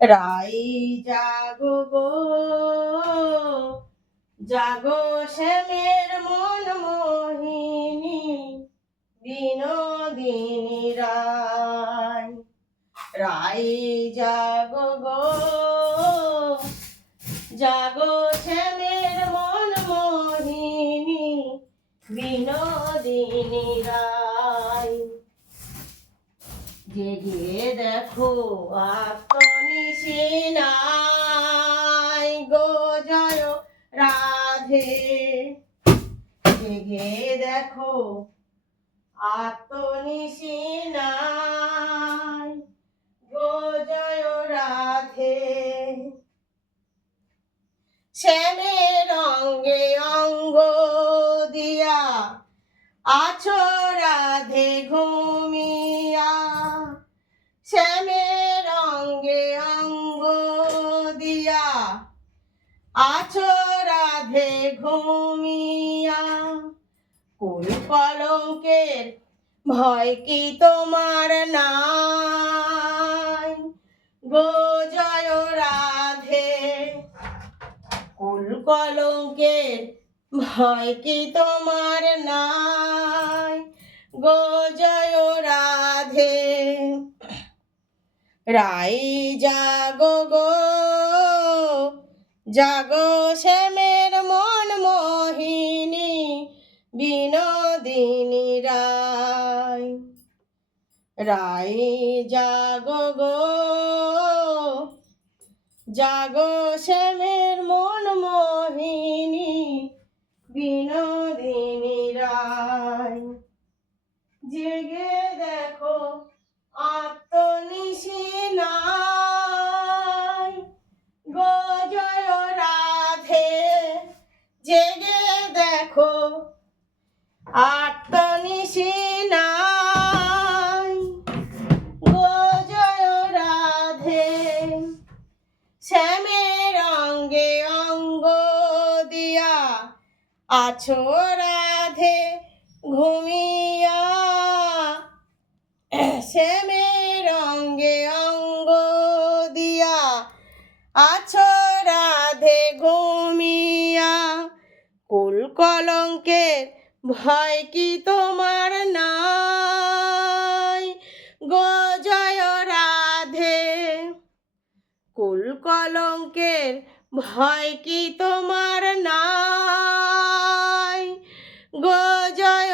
রাই জাগো গো, জাগো শ্যামের মন মোহিনী, বিনোদিনী রায়। রাই জাগো গো, জাগো শ্যামের মন মোহিনী, বিনোদিনী রায়। জেগে দেখো আত্মনিশি নাই গো জয় রাধে। জেগে দেখো আত্মনিশি নাই গো জয় রাধে। শ্যামের অঙ্গে অঙ্গ দিয়া আছো রাধে ঘুমিয়া। শ্যামের অঙ্গে অঙ্গ দিয়া আছো রাধে ঘুমিয়া। কোন কলঙ্কের ভয় কি তোমার নাই গো জয় রাধে। কোন কলঙ্কের ভয় কি তোমার নাই গো জয় রাধে। রাই জাগো গো, জাগো শ্যামের মন মোহিনী, বিনোদিনী রায়। রাই জাগো গো, জাগো শ্যামের মন মোহিনী, বিনোদিনী রায়। জেগে দেখো আত্মনিশি নাই গো জয় রাধে। জেগে দেখো আত্মনিশি নাই গো জয় রাধে। শ্যামের অঙ্গে অঙ্গ দিয়া আছো রাধে ঘুমিয়া। শ্যামের অঙ্গে অঙ্গ দিয়া আছো রাধে ঘুমিয়া। কুল কলঙ্কের ভয় কি তোমার নাই গো জয় রাধে। কুল কলঙ্কের ভয় কি তোমার নাই গো জয়